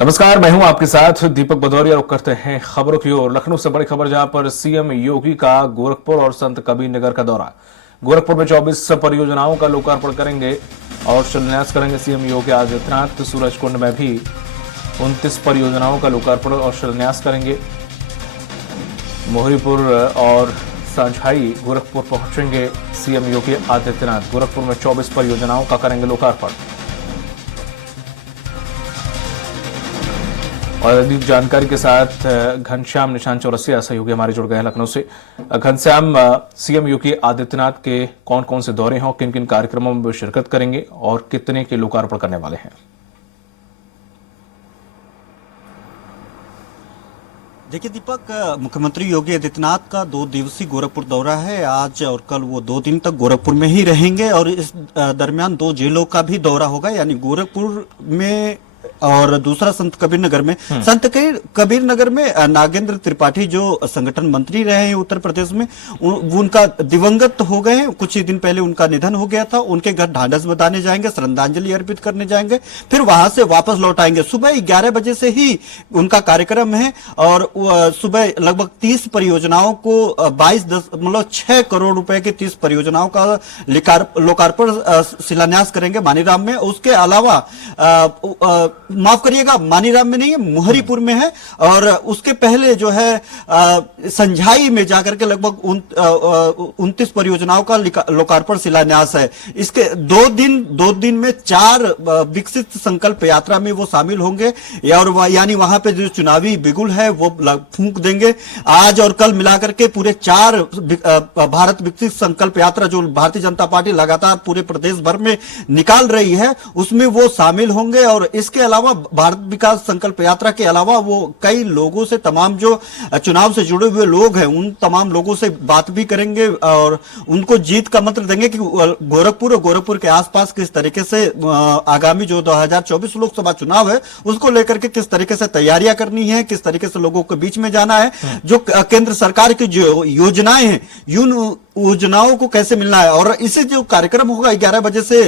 नमस्कार, मैं हूं आपके साथ दीपक भदौरिया। रुक करते हैं खबरों की ओर। लखनऊ से बड़ी खबर, जहां पर सीएम योगी का गोरखपुर और संत कबीर नगर का दौरा। गोरखपुर में 24 परियोजनाओं का लोकार्पण करेंगे और शिलान्यास करेंगे सीएम योगी आदित्यनाथ। सूरजकुंड में भी 29 परियोजनाओं का लोकार्पण और शिलान्यास करेंगे। मोहरीपुर और सांझाई गोरखपुर पहुंचेंगे सीएम योगी आदित्यनाथ। गोरखपुर में 24 परियोजनाओं का करेंगे लोकार्पण। और अधिक जानकारी के साथ घनश्याम निशान चौरसिया सहयोगी हमारे जुड़ गए हैं लखनऊ से। घनश्याम, सीएम योगी आदित्यनाथ के कौन कौन से दौरे हैं और किन किन कार्यक्रमों में वो शिरकत करेंगे और कितने के लोकार्पण करने वाले हैं? देखिए दीपक, मुख्यमंत्री योगी आदित्यनाथ का 2 दिवसीय गोरखपुर दौरा है। आज और कल वो 2 दिन तक गोरखपुर में ही रहेंगे और इस दरमियान 2 जिलों का भी दौरा होगा, यानी गोरखपुर में और दूसरा संत कबीर नगर में। संत कबीर नगर में नागेंद्र त्रिपाठी जो संगठन मंत्री रहे हैं उत्तर प्रदेश में, उनका दिवंगत हो गए हैं। कुछ ही दिन पहले उनका निधन हो गया था। उनके घर ढांढस बंधाने जाएंगे, श्रद्धांजलि अर्पित करने जाएंगे, फिर वहां से वापस लौट आएंगे। सुबह 11 बजे से ही उनका कार्यक्रम है और सुबह लगभग 30 परियोजनाओं को 6 करोड़ रुपए की 30 परियोजनाओं का लोकार्पण शिलान्यास करेंगे मानीराम में। उसके अलावा माफ करिएगा, मानीराम में नहीं है, मोहरीपुर में है। और उसके पहले जो है संझाई में जाकर के लगभग 29 परियोजनाओं का लोकार्पण शिलान्यास है। इसके 2 दिन में 4 विकसित संकल्प यात्रा में वो शामिल होंगे और यानी वहां पे जो चुनावी बिगुल है वो फूंक देंगे। आज और कल मिलाकर के पूरे 4 भारत विकसित संकल्प यात्रा जो भारतीय जनता पार्टी लगातार पूरे प्रदेश भर में निकाल रही है उसमें वो शामिल होंगे। और इसके अलावा भारत विकास संकल्प यात्रा के अलावा वो कई लोगों से, तमाम जो चुनाव से जुड़े हुए लोग हैं उन तमाम लोगों से बात भी करेंगे और उनको जीत का मंत्र देंगे कि गोरखपुर और गोरखपुर के आसपास किस तरीके से आगामी जो 2024 लोकसभा चुनाव है उसको लेकर के किस तरीके से तैयारियां करनी है, किस तरीके से लोगों के बीच में जाना है, जो केंद्र सरकार की जो योजनाएं हैं योजनाओं को कैसे मिलना है। और इसे जो कार्यक्रम होगा 11 बजे से,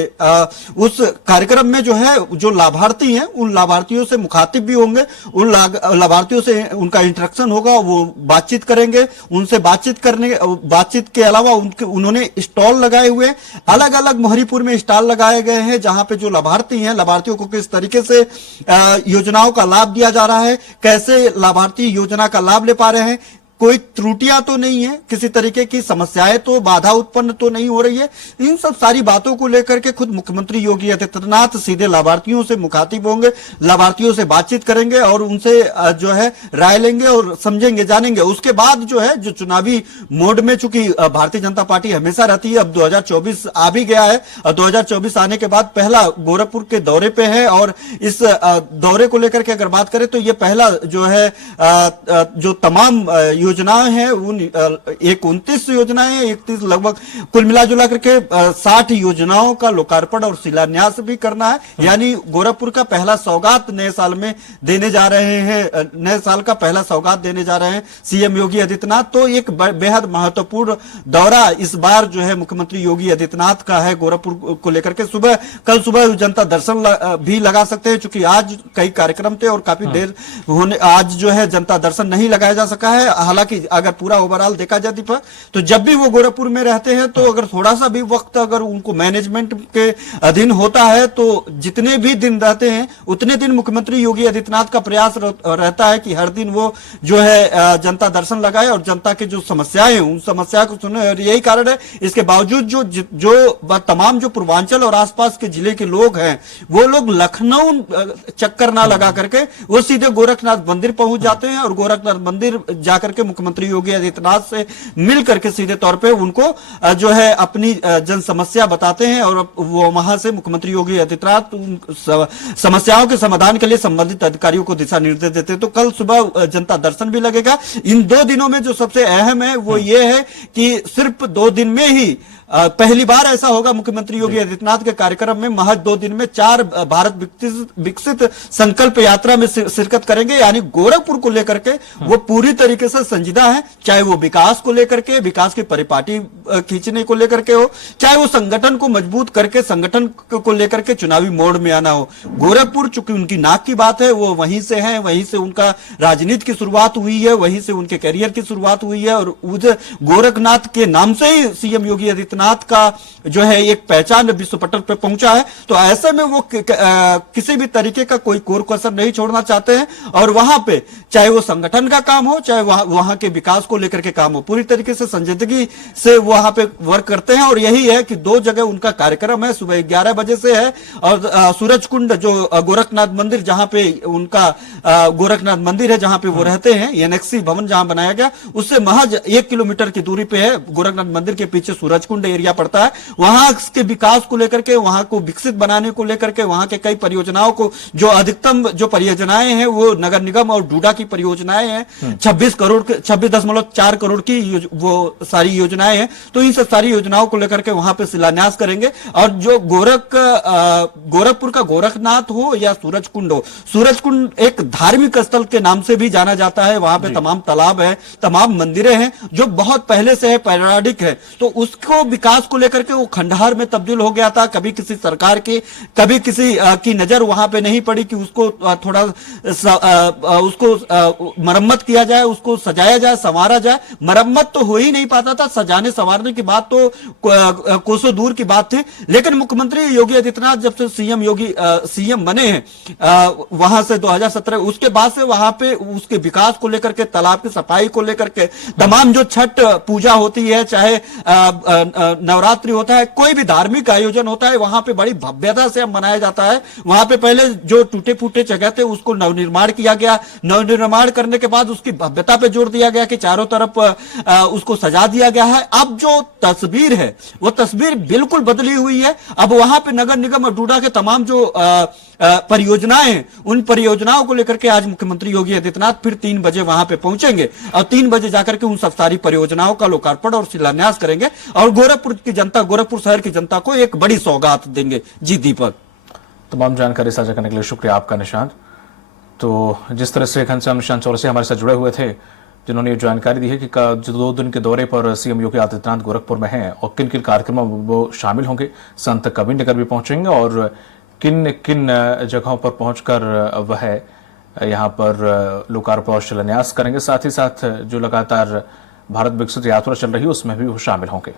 उस कार्यक्रम में जो है जो लाभार्थी हैं उन लाभार्थियों से मुखातिब भी होंगे, उन लाभार्थियों से उनका इंटरेक्शन होगा, वो बातचीत करेंगे। उनसे बातचीत के अलावा उन्होंने स्टॉल लगाए हुए, अलग अलग मोहरीपुर में स्टॉल लगाए गए हैं जहां पे जो लाभार्थी हैं, लाभार्थियों को किस तरीके से योजनाओं का लाभ दिया जा रहा है, कैसे लाभार्थी योजना का लाभ ले पा रहे हैं, कोई त्रुटियां तो नहीं है, किसी तरीके की समस्याएं तो, बाधा उत्पन्न तो नहीं हो रही है। इन सब सारी बातों को लेकर के खुद मुख्यमंत्री योगी आदित्यनाथ सीधे लाभार्थियों से मुखातिब होंगे, लाभार्थियों से बातचीत करेंगे और उनसे जो है राय लेंगे और समझेंगे, जानेंगे। उसके बाद जो है जो चुनावी मोड में, चूंकि भारतीय जनता पार्टी हमेशा रहती है, अब 2024 आ भी गया है और 2024 आने के बाद पहला गोरखपुर के दौरे पे है। और इस दौरे को लेकर के अगर बात करें तो ये पहला जो है जो तमाम योजनाएं हैं उन 29 योजनाएं हैं, 31 लगभग कुल मिला जुला करके 60 योजनाओं का लोकार्पण और शिलान्यास भी करना है। यानी गोरखपुर का पहला सौगात नए साल में देने जा रहे हैं, नए साल का पहला सौगात देने जा रहे हैं सीएम योगी आदित्यनाथ। तो एक बेहद महत्वपूर्ण दौरा इस बार जो है मुख्यमंत्री योगी आदित्यनाथ का है गोरखपुर को लेकर के। कल सुबह जनता दर्शन भी लगा सकते हैं, चूंकि आज कई कार्यक्रम थे और काफी देर होने आज जो है जनता दर्शन नहीं लगाया जा सका है। हालांकि अगर पूरा ओवरऑल देखा जाए दीपक, तो जब भी वो गोरखपुर में रहते हैं तो अगर थोड़ा सा भी वक्त अगर उनको मैनेजमेंट के अधीन होता है तो जितने भी दिन रहते हैं उतने दिन मुख्यमंत्री योगी आदित्यनाथ का प्रयास रहता है कि हर दिन वो जो है जनता दर्शन लगाए और जनता की जो समस्याएं हैं उन समस्या को सुने। और यही कारण है, इसके बावजूद जो तमाम जो पूर्वांचल और आसपास के जिले के लोग हैं वो लोग लखनऊ चक्कर ना लगा करके वो सीधे गोरखनाथ मंदिर पहुंच जाते हैं और गोरखनाथ मंदिर जाकर के मुख्यमंत्री योगी आदित्यनाथ से मिल करके सीधे तौर पे उनको जो है अपनी जन समस्या बताते हैं और वो वहां से मुख्यमंत्री योगी आदित्यनाथ समस्याओं के समाधान के लिए संबंधित अधिकारियों को दिशा निर्देश देते हैं। तो कल सुबह जनता दर्शन भी लगेगा। इन 2 दिनों में जो सबसे अहम है वो ये है कि सिर्फ 2 दिन में ही पहली बार ऐसा होगा मुख्यमंत्री योगी आदित्यनाथ के कार्यक्रम में महज 2 दिन में 4 भारत विकसित संकल्प यात्रा में शिरकत करेंगे। यानी गोरखपुर को लेकर के वो पूरी तरीके से संजीदा है, चाहे वो विकास को लेकर के, विकास की परिपाटी खींचने को लेकर के हो, चाहे वो संगठन को मजबूत करके संगठन को लेकर के चुनावी मोड़ में आना हो। गोरखपुर चूंकि उनकी नाक की बात है, वो वहीं से है, वहीं से उनका राजनीति की शुरुआत हुई है, वहीं से उनके करियर की शुरुआत हुई है, और उस गोरखनाथ के नाम से ही सीएम योगी आदित्यनाथ का जो है एक पहचान विश्व पटल पर पहुंचा है। तो ऐसे में वो किसी भी तरीके का कोई कोर कसर नहीं छोड़ना चाहते हैं, और वहां पे चाहे वो संगठन का काम हो, चाहे वहां के विकास को लेकर के काम हो, पूरी तरीके से संजीदगी से वहां पे वर्क करते हैं। और यही है कि 2 जगह उनका कार्यक्रम है, सुबह 11 बजे से है, और सूरजकुंड जो गोरखनाथ मंदिर जहां पे उनका गोरखनाथ मंदिर है, जहां पे वो रहते हैं, एनेक्सी भवन जहां बनाया गया, उससे महज 1 किलोमीटर की दूरी पे है। गोरखनाथ मंदिर के पीछे सूरजकुंड एरिया पड़ता है। वहां के विकास को लेकर के, वहां को विकसित बनाने को लेकर के, वहां के कई परियोजनाओं को, जो अधिकतम जो परियोजनाएं हैं वो नगर निगम और डूडा की परियोजनाएं हैं, 26.4 करोड़ की वो सारी योजनाएं हैं। तो इन सब सारी योजनाओं को लेकर के वहां पे शिलान्यास करेंगे। और जो गोरखपुर का गोरखनाथ हो या सूरजकुंड हो, सूरजकुंड एक धार्मिक स्थल के नाम से भी जाना जाता है। वहां पे तमाम तालाब है, तमाम मंदिरें हैं, जो बहुत पहले से है, पौराणिक है। तो उसको विकास को लेकर के वो खंडहर में तब्दील हो गया था। कभी किसी सरकार की, कभी किसी की नजर वहां पे नहीं पड़ी कि उसको थोड़ा उसको मरम्मत किया जाए, उसको सजाया जाए, संवारा जाए। मरम्मत तो हो ही नहीं पाता था, सजाने संवारने की बात तो कोसों दूर की बात थी। लेकिन मुख्यमंत्री योगी आदित्यनाथ जब से सीएम बने हैं वहां से 2017, उसके बाद से वहां पे उसके विकास को लेकर के, तालाब की सफाई को लेकर के, तमाम जो छठ पूजा होती है, चाहे नवरात्रि होता है, कोई भी धार्मिक आयोजन होता है, वहां पे बड़ी भव्यता से मनाया जाता है। वहां पे पहले जो टूटे फूटे जगह थे उसको नवनिर्माण किया गया। नवनिर्माण करने के बाद उसकी भव्यता पे जोर दिया गया कि चारों तरफ उसको सजा दिया गया है। अब जो तस्वीर है वो तस्वीर बिल्कुल बदली हुई है। अब वहां पे नगर निगम और डूडा के तमाम जो परियोजनाएं हैं, उन परियोजनाओं को लेकर के आज मुख्यमंत्री योगी आदित्यनाथ फिर 3 बजे वहां पे पहुंचेंगे, और 3 बजे जाकर के उन सब सारी परियोजनाओं का लोकार्पण और शिलान्यास करेंगे, और गोरखपुर की जनता, गोरखपुर शहर की जनता को एक बड़ी सौगात देंगे। जी दीपक। तमाम जानकारी साझा करने के लिए शुक्रिया आपका निशांत। तो जिस तरह से घनश्याम निशांत चौरसिया हमारे साथ जुड़े हुए थे, जिन्होंने ये जानकारी दी है कि जो 2 दिन के दौरे पर सीएम योगी आदित्यनाथ गोरखपुर में हैं और किन किन कार्यक्रमों में वो शामिल होंगे, संत कबीर नगर भी पहुंचेंगे, और किन किन जगहों पर पहुंचकर वह यहाँ पर लोकार्पण और शिलान्यास करेंगे। साथ ही साथ जो लगातार भारत विकसित यात्रा चल रही है उसमें भी वो शामिल होंगे।